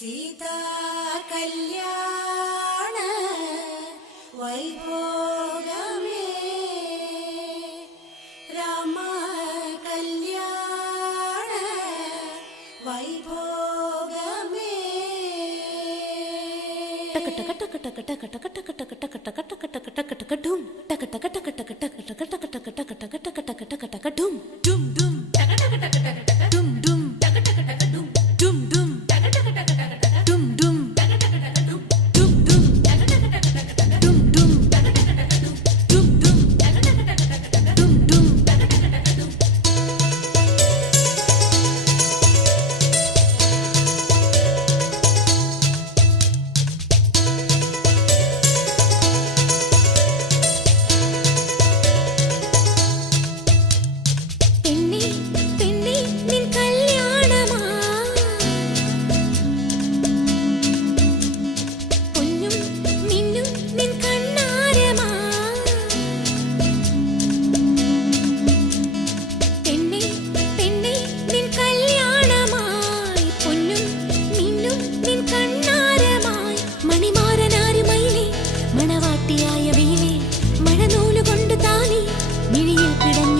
സീതാ കല്യാണ വൈഭോഗമേ. രാമ കല്യാണ വൈഭോഗമേ. ടക കിടഞ്ഞ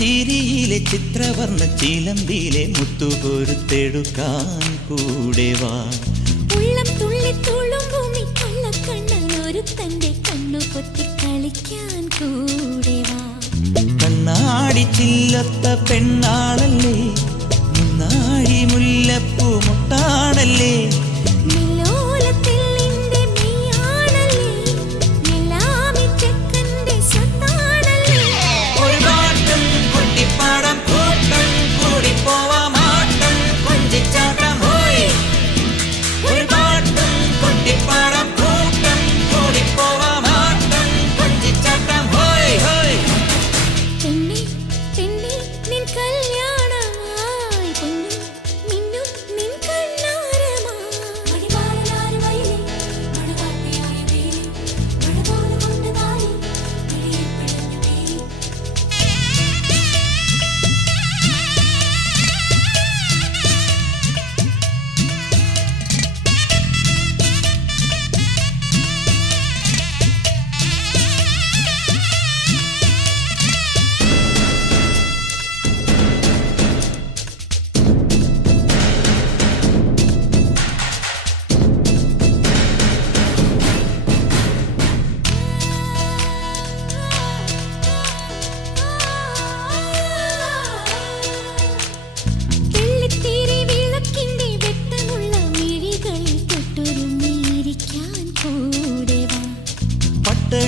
ചിരിയിലെ ചിത്രവർണ ചിലമ്പിയിലെ മുത്തുകൊരുത്തെടുക്കാൻ കൂടെ വാ. ഉള്ളം തുള്ളി തുളുമ്പൂമി കള്ളക്കണ്ണൻ ഒരു തന്റെ കണ്ണു കൊത്തി കളിക്കാൻ കൂടെ വാ. കണ്ണാടി ചില്ലത്ത പെണ്ണാളല്ലേ? മുന്നാഴി മുല്ലപ്പ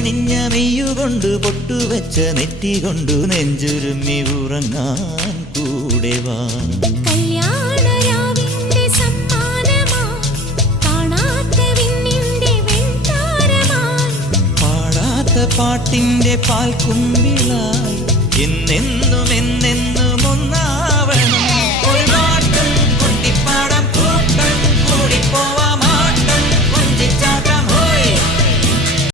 നനഞ്ഞ മെയ്യുകൊണ്ട് പൊട്ടുവെച്ച നെറ്റി കൊണ്ടു നെഞ്ചുരുമി ഉറങ്ങാൻ കൂടെ വാ. പാട്ടിന്റെ പാൽക്കുമ്പിളായി എന്നെന്നും എന്നെന്നും ഒന്നാ